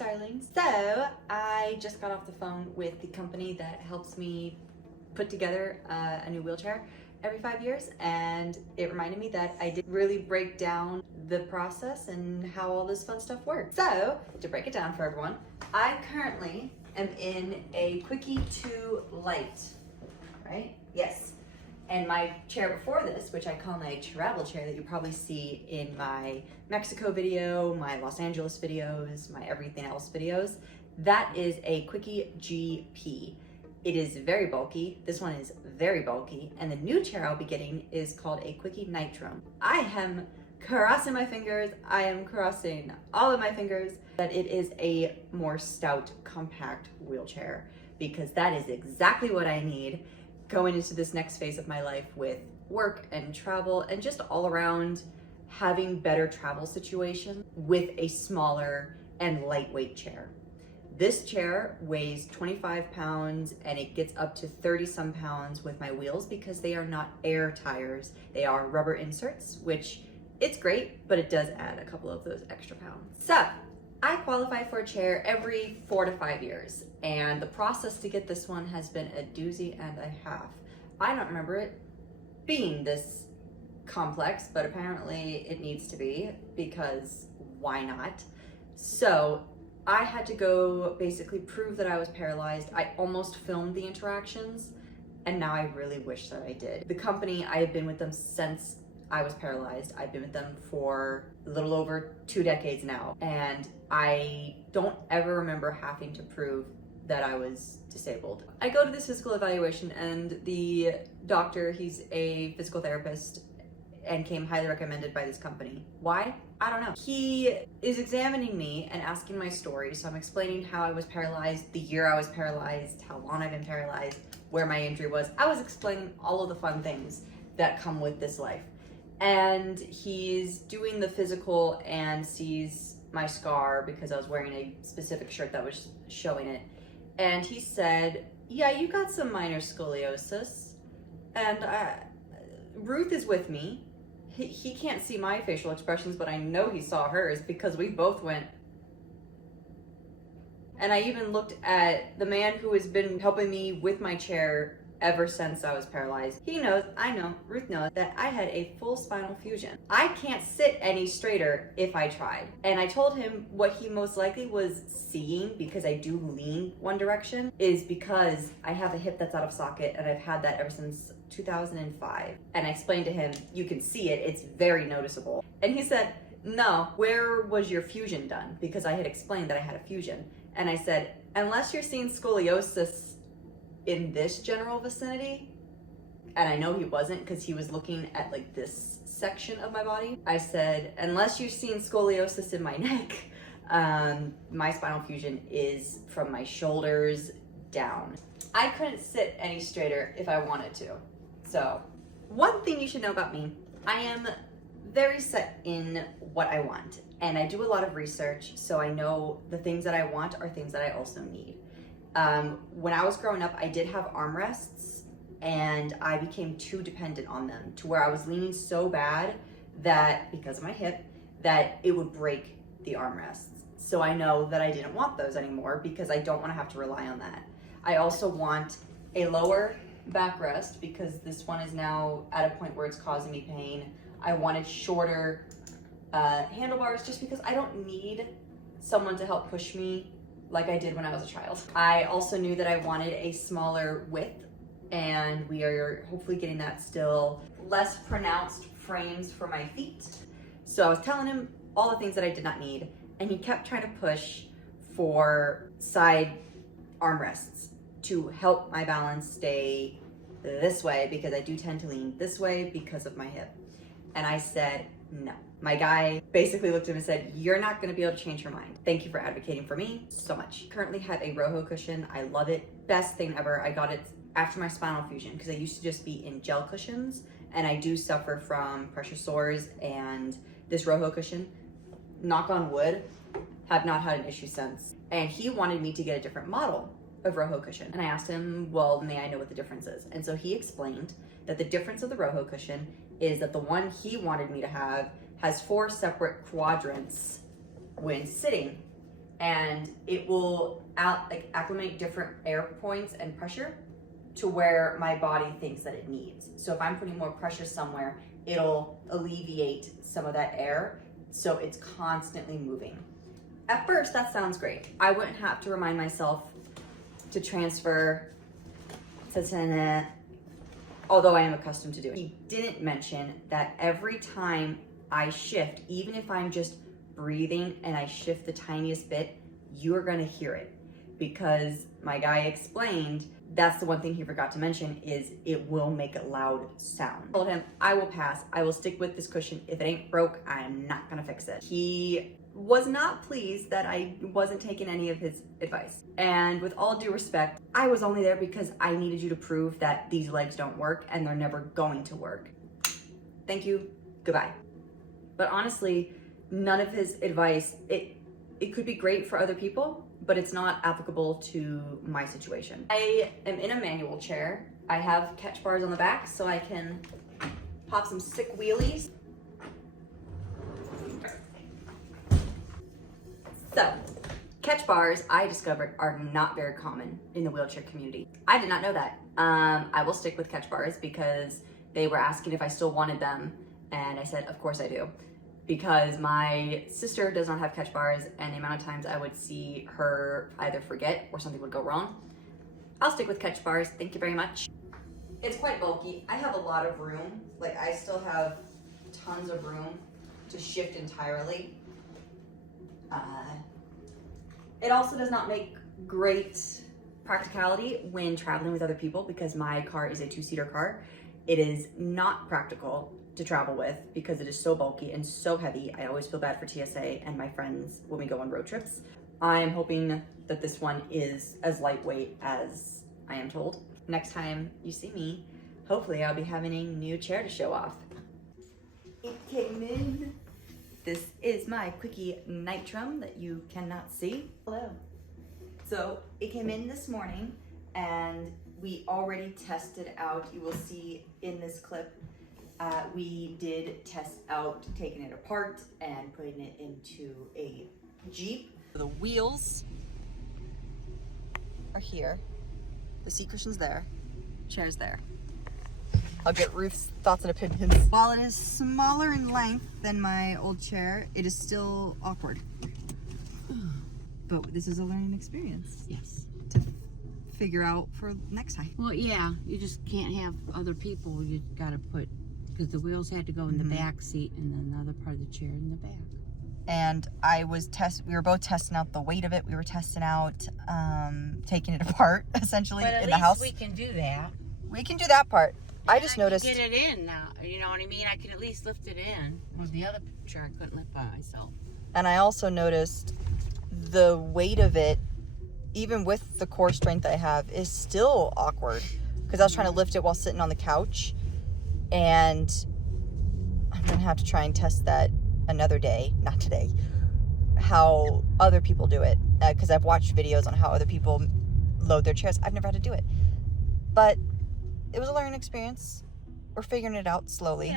Starlings. So I just got off the phone with the company that helps me put together a new wheelchair every 5 years, and it reminded me that I didn't really break down the process and how all this fun stuff works. So to break it down for everyone, I currently am in a Quickie 2 Lite, right? Yes. And my chair before this, which I call my travel chair that you probably see in my Mexico video, my Los Angeles videos, my everything else videos, that is a Quickie GP. It is very bulky. This one is very bulky. And the new chair I'll be getting is called a Quickie Nitro. I am crossing my fingers. I am crossing all of my fingers that it is a more stout, compact wheelchair, because that is exactly what I need going into this next phase of my life with work and travel and just all around having better travel situations with a smaller and lightweight chair. This chair weighs 25 pounds and it gets up to 30 some pounds with my wheels because they are not air tires. They are rubber inserts, which it's great, but it does add a couple of those extra pounds. So I qualify for a chair every 4 to 5 years, and the process to get this one has been a doozy and a half. I don't remember it being this complex, but apparently it needs to be, because why not? So I had to go basically prove that I was paralyzed. I almost filmed the interactions, and now I really wish that I did. The company, I have been with them since I was paralyzed. I've been with them for a little over 2 decades now, and I don't ever remember having to prove that I was disabled. I go to this physical evaluation, and the doctor, he's a physical therapist and came highly recommended by this company. Why? I don't know. He is examining me and asking my story, so I'm explaining how I was paralyzed, the year I was paralyzed, how long I've been paralyzed, where my injury was. I was explaining all of the fun things that come with this life. And he's doing the physical and sees my scar because I was wearing a specific shirt that was showing it. And he said, yeah, you got some minor scoliosis. And Ruth is with me. He can't see my facial expressions, but I know he saw hers because we both went. And I even looked at the man who has been helping me with my chair ever since I was paralyzed. He knows, I know, Ruth knows that I had a full spinal fusion. I can't sit any straighter if I tried. And I told him what he most likely was seeing, because I do lean one direction, is because I have a hip that's out of socket, and I've had that ever since 2005. And I explained to him, you can see it, it's very noticeable. And he said, no, where was your fusion done? Because I had explained that I had a fusion. And I said, unless you're seeing scoliosis in this general vicinity, and I know he wasn't because he was looking at like this section of my body. I said, unless you've seen scoliosis in my neck, my spinal fusion is from my shoulders down. I couldn't sit any straighter if I wanted to. So one thing you should know about me, I am very set in what I want, and I do a lot of research, so I know the things that I want are things that I also need. When I was growing up, I did have armrests, and I became too dependent on them to where I was leaning so bad that, because of my hip, that it would break the armrests. So I know that I didn't want those anymore because I don't want to have to rely on that. I also want a lower backrest because this one is now at a point where it's causing me pain. I wanted shorter handlebars just because I don't need someone to help push me like I did when I was a child. I also knew that I wanted a smaller width, and we are hopefully getting that still. Less pronounced frames for my feet. So I was telling him all the things that I did not need, and he kept trying to push for side armrests to help my balance stay this way, because I do tend to lean this way because of my hip. And I said, no. My guy basically looked at him and said, you're not gonna be able to change your mind. Thank you for advocating for me so much. Currently have a Roho cushion. I love it. Best thing ever. I got it after my spinal fusion because I used to just be in gel cushions, and I do suffer from pressure sores, and this Roho cushion, knock on wood, have not had an issue since. And he wanted me to get a different model of Roho cushion. And I asked him, well, may I know what the difference is? And so he explained that the difference of the Roho cushion is that the one he wanted me to have has 4 separate quadrants when sitting, and it will acclimate different air points and pressure to where my body thinks that it needs. So if I'm putting more pressure somewhere, it'll alleviate some of that air, so it's constantly moving. At first, that sounds great. I wouldn't have to remind myself to transfer to, although I am accustomed to doing it. He didn't mention that every time I shift, even if I'm just breathing and I shift the tiniest bit, you're gonna hear it, because my guy explained that's the one thing he forgot to mention is it will make a loud sound. I told him I will pass. I will stick with this cushion. If it ain't broke, I'm not gonna fix it. He was not pleased that I wasn't taking any of his advice. And with all due respect, I was only there because I needed you to prove that these legs don't work and they're never going to work. Thank you, goodbye. But honestly, none of his advice, it could be great for other people, but it's not applicable to my situation. I am in a manual chair. I have catch bars on the back so I can pop some sick wheelies. So, catch bars, I discovered, are not very common in the wheelchair community. I did not know that. I will stick with catch bars because they were asking if I still wanted them, and I said, of course I do. Because my sister does not have catch bars, and the amount of times I would see her either forget or something would go wrong. I'll stick with catch bars, thank you very much. It's quite bulky. I have a lot of room. Like, I still have tons of room to shift entirely. It also does not make great practicality when traveling with other people because my car is a 2-seater car. It is not practical to travel with because it is so bulky and so heavy. I always feel bad for TSA and my friends when we go on road trips. I'm hoping that this one is as lightweight as I am told. Next time you see me, hopefully I'll be having a new chair to show off. It came in. This is my quickie nitrum that you cannot see. Hello. So it came in this morning and we already tested out. You will see in this clip, we did test out taking it apart and putting it into a Jeep. The wheels are here. The seat cushion's there. Chair's there. I'll get Ruth's thoughts and opinions. While it is smaller in length than my old chair, it is still awkward. But this is a learning experience. Yes. To figure out for next time. Well, yeah, you just can't have other people. You gotta put, because the wheels had to go in the back seat and then the other part of the chair in the back. And we were both testing out the weight of it. We were testing out taking it apart, essentially, in the house. But at least we can do that. We can do that part. I just noticed. Get it in now. You know what I mean? I can at least lift it in. With the other chair, I couldn't lift by myself. And I also noticed the weight of it, even with the core strength I have, is still awkward. Because I was trying to lift it while sitting on the couch. And I'm going to have to try and test that another day. Not today. How other people do it. Because I've watched videos on how other people load their chairs. I've never had to do it. But it was a learning experience. We're figuring it out slowly.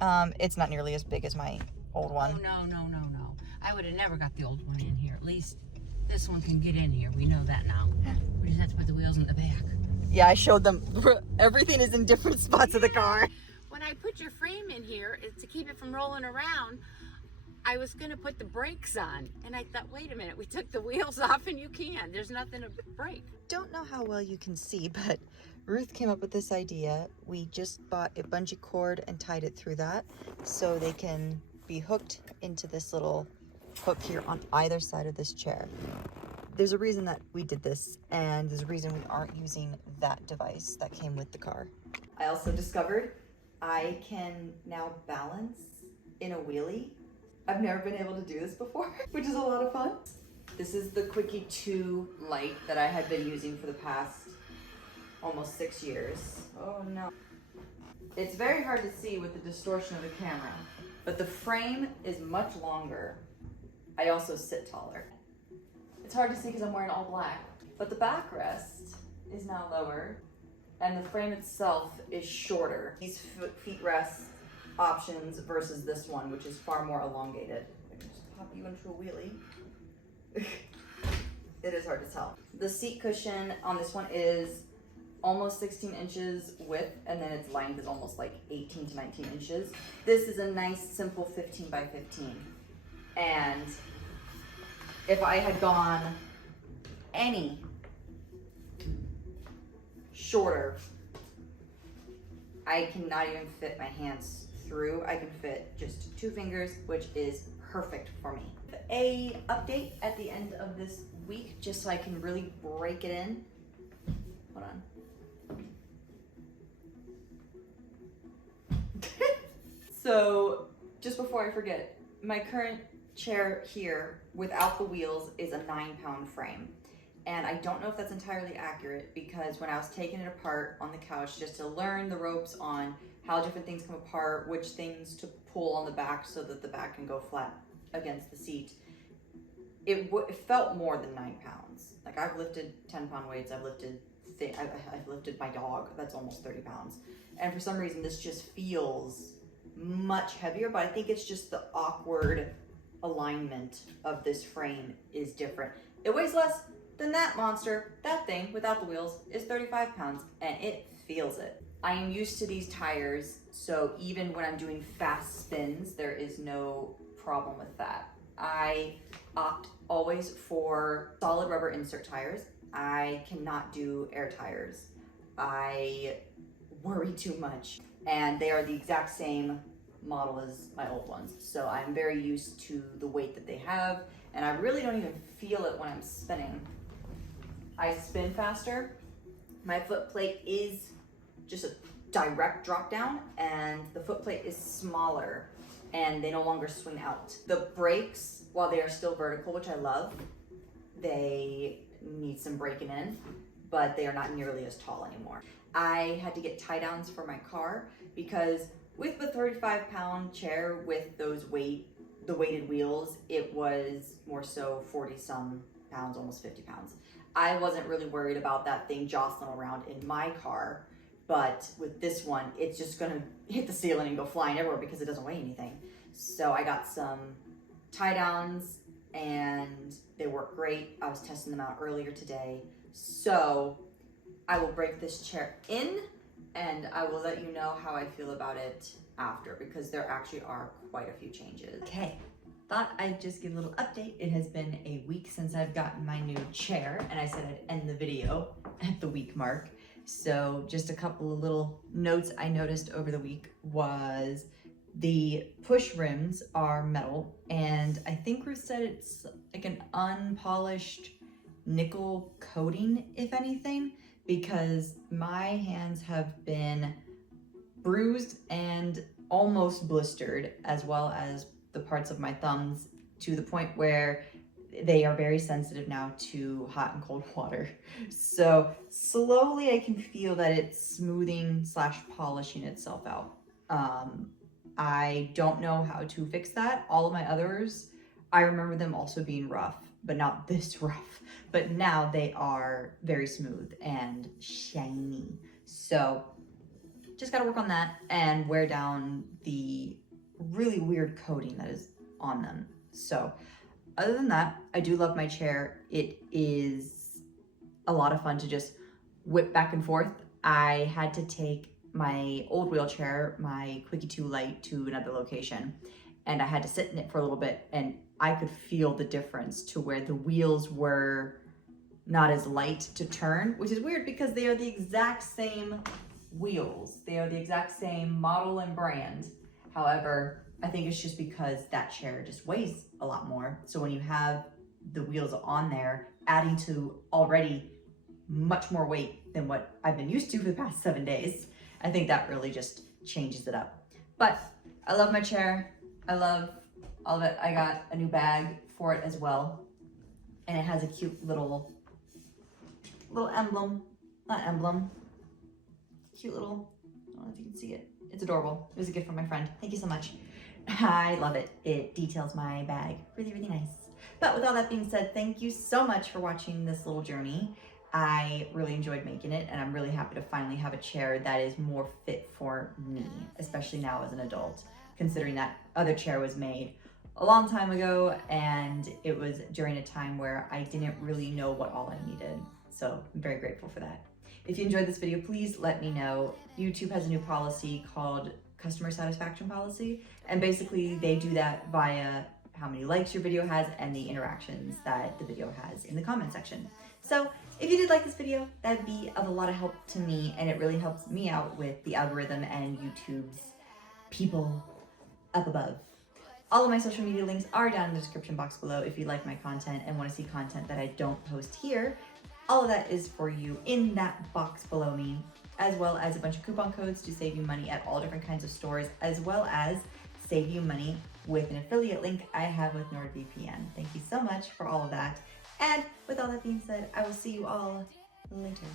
Yeah. It's not nearly as big as my old one. Oh, no. I would have never got the old one in here. At least this one can get in here. We know that now. We just have to put the wheels in the back. Yeah, I showed them. Everything is in different spots of the car. When I put your frame in here, to keep it from rolling around, I was going to put the brakes on. And I thought, wait a minute, we took the wheels off and you can't. There's nothing to brake. Don't know how well you can see, but Ruth came up with this idea. We just bought a bungee cord and tied it through that so they can be hooked into this little hook here on either side of this chair. There's a reason that we did this, and there's a reason we aren't using that device that came with the car. I also discovered I can now balance in a wheelie. I've never been able to do this before, which is a lot of fun. This is the Quickie 2 light that I had been using for the past almost 6 years. Oh no. It's very hard to see with the distortion of the camera, but the frame is much longer. I also sit taller. It's hard to see because I'm wearing all black, but the backrest is now lower and the frame itself is shorter. These feet rest options versus this one, which is far more elongated. I can just pop you into a wheelie. It is hard to tell. The seat cushion on this one is almost 16 inches width, and then its length is almost like 18 to 19 inches. This is a nice, simple 15 by 15. And if I had gone any shorter, I cannot even fit my hands through. I can fit just 2 fingers, which is perfect for me. A update at the end of this week, just so I can really break it in. Hold on. So, just before I forget, my current chair here without the wheels is a 9-pound frame. And I don't know if that's entirely accurate, because when I was taking it apart on the couch just to learn the ropes on how different things come apart, which things to pull on the back so that the back can go flat against the seat, it felt more than 9 pounds. Like, I've lifted 10-pound weights, I've lifted my dog, that's almost 30 pounds. And for some reason this just feels much heavier, but I think it's just the awkward alignment of this frame is different. It weighs less than that monster. That thing without the wheels is 35 pounds and it feels it. I am used to these tires, so even when I'm doing fast spins, there is no problem with that. I opt always for solid rubber insert tires. I cannot do air tires. I worry too much, and they are the exact same model as my old ones. So I'm very used to the weight that they have, and I really don't even feel it when I'm spinning. I spin faster. My foot plate is just a direct drop down, and the foot plate is smaller and they no longer swing out. The brakes, while they are still vertical, which I love, they need some breaking in, but they are not nearly as tall anymore. I had to get tie downs for my car because with the 35-pound chair with those the weighted wheels, it was more so 40-some pounds, almost 50 pounds. I wasn't really worried about that thing jostling around in my car, but with this one, it's just gonna hit the ceiling and go flying everywhere because it doesn't weigh anything. So I got some tie downs and they work great. I was testing them out earlier today. So I will break this chair in and I will let you know how I feel about it after, because there actually are quite a few changes. Okay, thought I'd just give a little update. It has been a week since I've gotten my new chair, and I said I'd end the video at the week mark. So just a couple of little notes I noticed over the week was the push rims are metal, and I think Ruth said it's like an unpolished nickel coating, if anything, because my hands have been bruised and almost blistered, as well as the parts of my thumbs, to the point where they are very sensitive now to hot and cold water. So slowly I can feel that it's smoothing / polishing itself out. I don't know how to fix that. All of my others, I remember them also being rough, but not this rough. But now they are very smooth and shiny. So just gotta work on that and wear down the really weird coating that is on them. So other than that, I do love my chair. It is a lot of fun to just whip back and forth. I had to take my old wheelchair, my Quickie 2 Lite, to another location, and I had to sit in it for a little bit, and I could feel the difference to where the wheels were not as light to turn, which is weird because they are the exact same wheels. They are the exact same model and brand. However, I think it's just because that chair just weighs a lot more. So when you have the wheels on there, adding to already much more weight than what I've been used to for the past 7 days, I think that really just changes it up. But I love my chair. I love all of it. I got a new bag for it as well. And it has a cute little emblem, not emblem, cute little, I don't know if you can see it. It's adorable. It was a gift from my friend. Thank you so much. I love it. It details my bag really, really nice. But with all that being said, thank you so much for watching this little journey. I really enjoyed making it, and I'm really happy to finally have a chair that is more fit for me, especially now as an adult, considering that other chair was made a long time ago, and it was during a time where I didn't really know what all I needed. So I'm very grateful for that. If you enjoyed this video, please let me know. YouTube has a new policy called customer satisfaction policy, and basically they do that via how many likes your video has and the interactions that the video has in the comment section. So if you did like this video, that'd be of a lot of help to me, and it really helps me out with the algorithm and YouTube's people up above. All of my social media links are down in the description box below if you like my content and want to see content that I don't post here. All of that is for you in that box below me, as well as a bunch of coupon codes to save you money at all different kinds of stores, as well as save you money with an affiliate link I have with NordVPN. Thank you so much for all of that. And with all that being said, I will see you all later.